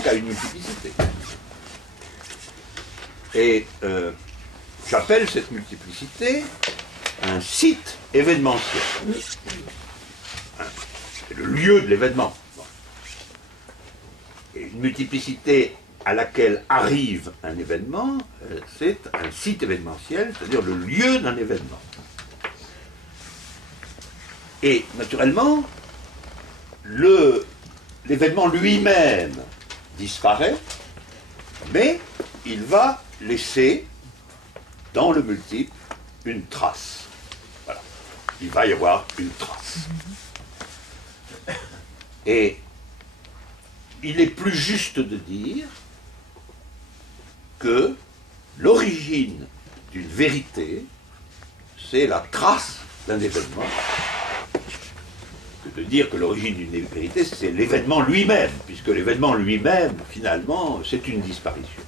donc à une multiplicité. Et j'appelle cette multiplicité un site événementiel. C'est le lieu de l'événement. Et une multiplicité à laquelle arrive un événement, c'est un site événementiel, c'est-à-dire le lieu d'un événement. Et naturellement, l'événement lui-même disparaît, mais il va laisser dans le multiple une trace. Voilà. Il va y avoir une trace. Et il est plus juste de dire que l'origine d'une vérité, c'est la trace d'un événement, que de dire que l'origine d'une vérité, c'est l'événement lui-même, puisque l'événement lui-même, finalement, c'est une disparition.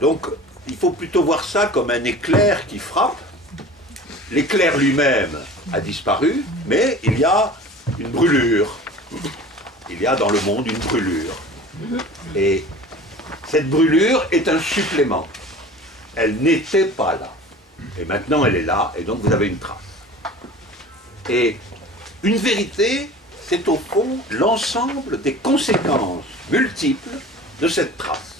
Donc, il faut plutôt voir ça comme un éclair qui frappe. L'éclair lui-même a disparu, mais il y a une brûlure. Il y a dans le monde une brûlure. Et cette brûlure est un supplément. Elle n'était pas là. Et maintenant, elle est là, et donc vous avez une trace. Et une vérité, c'est au fond l'ensemble des conséquences multiples de cette trace.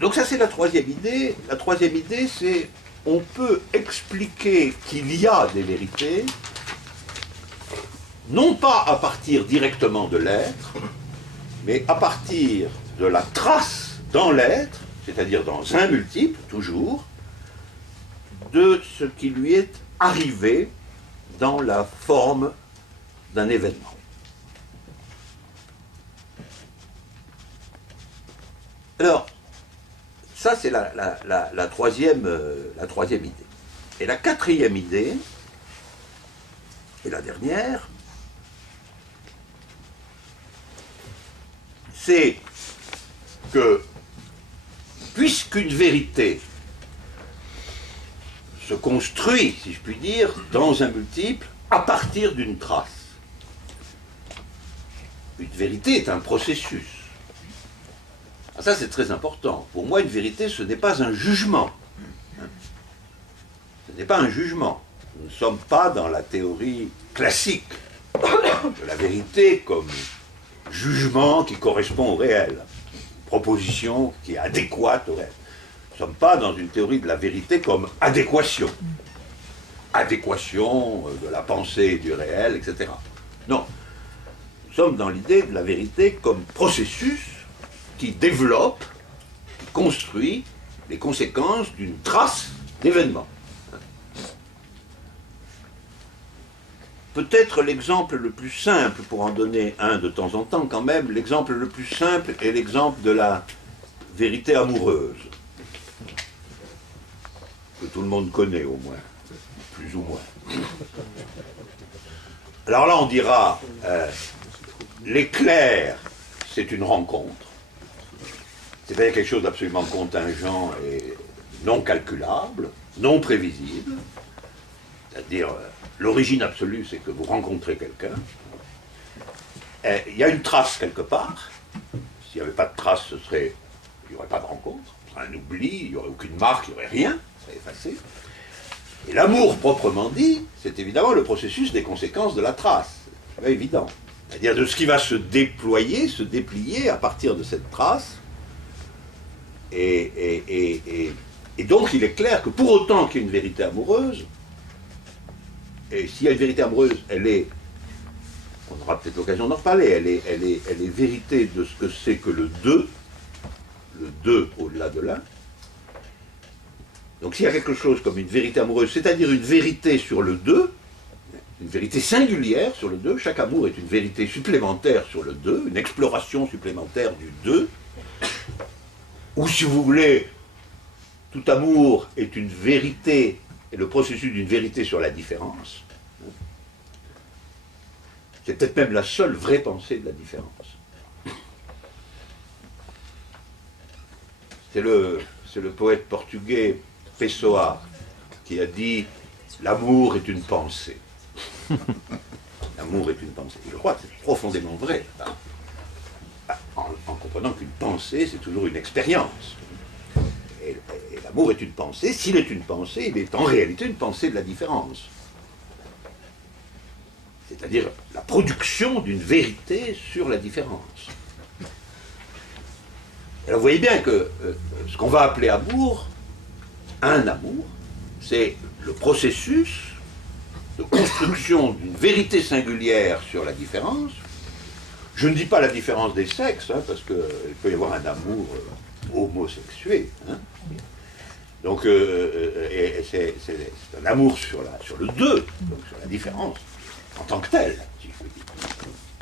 Donc ça, c'est la troisième idée. La troisième idée, c'est on peut expliquer qu'il y a des vérités, non pas à partir directement de l'être, mais à partir de la trace dans l'être, c'est-à-dire dans un multiple, toujours, de ce qui lui est arrivé dans la forme d'un événement. Alors, ça, c'est la troisième idée. Et la quatrième idée, et la dernière, c'est que, puisqu'une vérité se construit, si je puis dire, dans un multiple, à partir d'une trace, une vérité est un processus. Ah, ça, c'est très important. Pour moi, une vérité, ce n'est pas un jugement. Ce n'est pas un jugement. Nous ne sommes pas dans la théorie classique de la vérité comme jugement qui correspond au réel, proposition qui est adéquate au réel. Nous ne sommes pas dans une théorie de la vérité comme adéquation. Adéquation de la pensée et du réel, etc. Non. Nous sommes dans l'idée de la vérité comme processus qui développe, qui construit les conséquences d'une trace d'événement. Peut-être l'exemple le plus simple, pour en donner un de temps en temps quand même, l'exemple le plus simple est l'exemple de la vérité amoureuse, que tout le monde connaît au moins, plus ou moins. Alors là on dira, l'éclair, c'est une rencontre. C'est-à-dire quelque chose d'absolument contingent et non calculable, non prévisible. C'est-à-dire, l'origine absolue, c'est que vous rencontrez quelqu'un. Il y a une trace quelque part. S'il n'y avait pas de trace, il n'y aurait pas de rencontre. Ce serait un oubli, il n'y aurait aucune marque, il n'y aurait rien. Ça serait effacé. Et l'amour, proprement dit, c'est évidemment le processus des conséquences de la trace. C'est pas évident. C'est-à-dire de ce qui va se déployer, se déplier à partir de cette trace. Et donc il est clair que pour autant qu'il y ait une vérité amoureuse, et s'il y a une vérité amoureuse, elle est, on aura peut-être l'occasion d'en reparler, elle est vérité de ce que c'est que le deux au-delà de l'un. Donc s'il y a quelque chose comme une vérité amoureuse, c'est-à-dire une vérité sur le deux, une vérité singulière sur le deux, chaque amour est une vérité supplémentaire sur le deux, une exploration supplémentaire du deux, ou si vous voulez, tout amour est une vérité, et le processus d'une vérité sur la différence. C'est peut-être même la seule vraie pensée de la différence. C'est le poète portugais Pessoa qui a dit l'amour est une pensée. L'amour est une pensée. Je crois que c'est profondément vrai. En comprenant qu'une pensée, c'est toujours une expérience. Et l'amour est une pensée. S'il est une pensée, il est en réalité une pensée de la différence. C'est-à-dire la production d'une vérité sur la différence. Alors vous voyez bien que ce qu'on va appeler amour, un amour, c'est le processus de construction d'une vérité singulière sur la différence. Je ne dis pas la différence des sexes, hein, parce qu'il peut y avoir un amour homosexué. Hein. Donc c'est un amour sur le deux, donc sur la différence, en tant que telle, si je peux dire.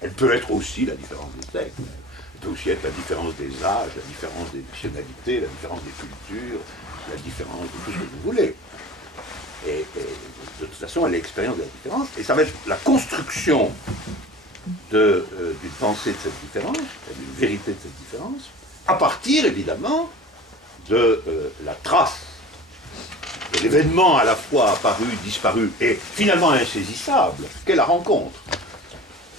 Elle peut être aussi la différence des sexes. Elle peut aussi être la différence des âges, la différence des nationalités, la différence des cultures, la différence de tout ce que vous voulez. Et de toute façon, elle est l'expérience de la différence, et ça va être la construction d'une pensée de cette différence, d'une vérité de cette différence, à partir, évidemment, de la trace de l'événement à la fois apparu, disparu, et finalement insaisissable, qu'est la rencontre.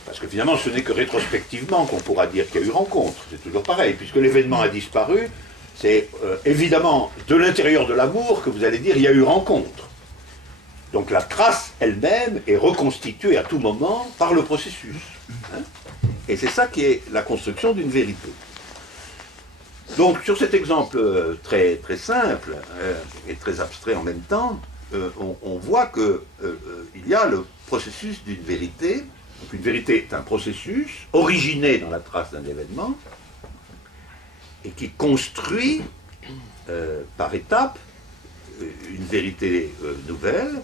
Parce que finalement, ce n'est que rétrospectivement qu'on pourra dire qu'il y a eu rencontre. C'est toujours pareil, puisque l'événement a disparu, c'est évidemment de l'intérieur de l'amour que vous allez dire il y a eu rencontre. Donc la trace elle-même est reconstituée à tout moment par le processus. Hein. Et c'est ça qui est la construction d'une vérité. Donc sur cet exemple très, très simple et très abstrait en même temps, on voit qu'il y a le processus d'une vérité. Donc une vérité est un processus originé dans la trace d'un événement et qui construit par étapes une vérité nouvelle.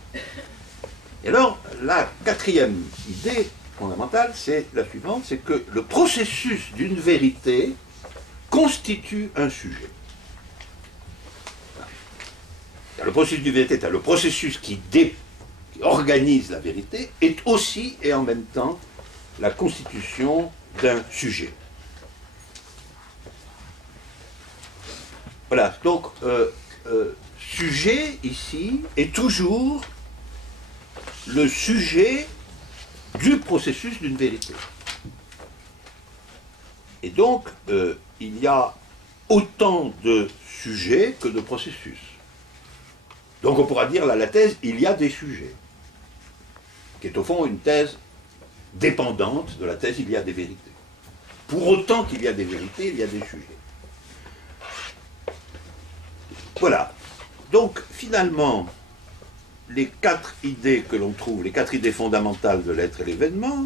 Et alors, la quatrième idée fondamentale, c'est la suivante, c'est que le processus d'une vérité constitue un sujet. Le processus d'une vérité, le processus qui organise la vérité, est aussi et en même temps la constitution d'un sujet. Voilà, donc sujet ici est toujours le sujet du processus d'une vérité. Et donc, il y a autant de sujets que de processus. Donc on pourra dire, là, la thèse, il y a des sujets, qui est au fond une thèse dépendante de la thèse, il y a des vérités. Pour autant qu'il y a des vérités, il y a des sujets. Voilà. Donc, finalement, les quatre idées que l'on trouve, les quatre idées fondamentales de l'être et l'événement,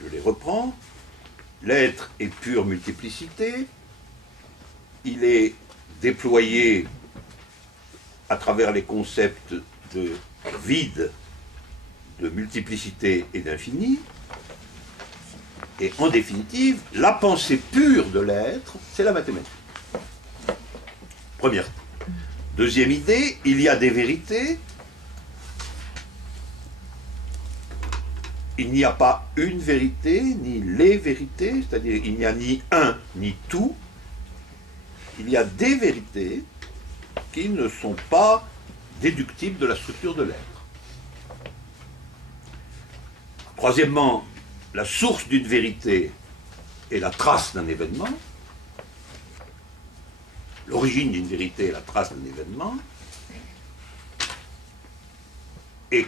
je les reprends. L'être est pure multiplicité. Il est déployé à travers les concepts de vide, de multiplicité et d'infini. Et en définitive, la pensée pure de l'être, c'est la mathématique. Première. Deuxième idée, il y a des vérités. Il n'y a pas une vérité, ni les vérités, c'est-à-dire il n'y a ni un, ni tout. Il y a des vérités qui ne sont pas déductibles de la structure de l'être. Troisièmement, la source d'une vérité est la trace d'un événement. L'origine d'une vérité est la trace d'un événement. Et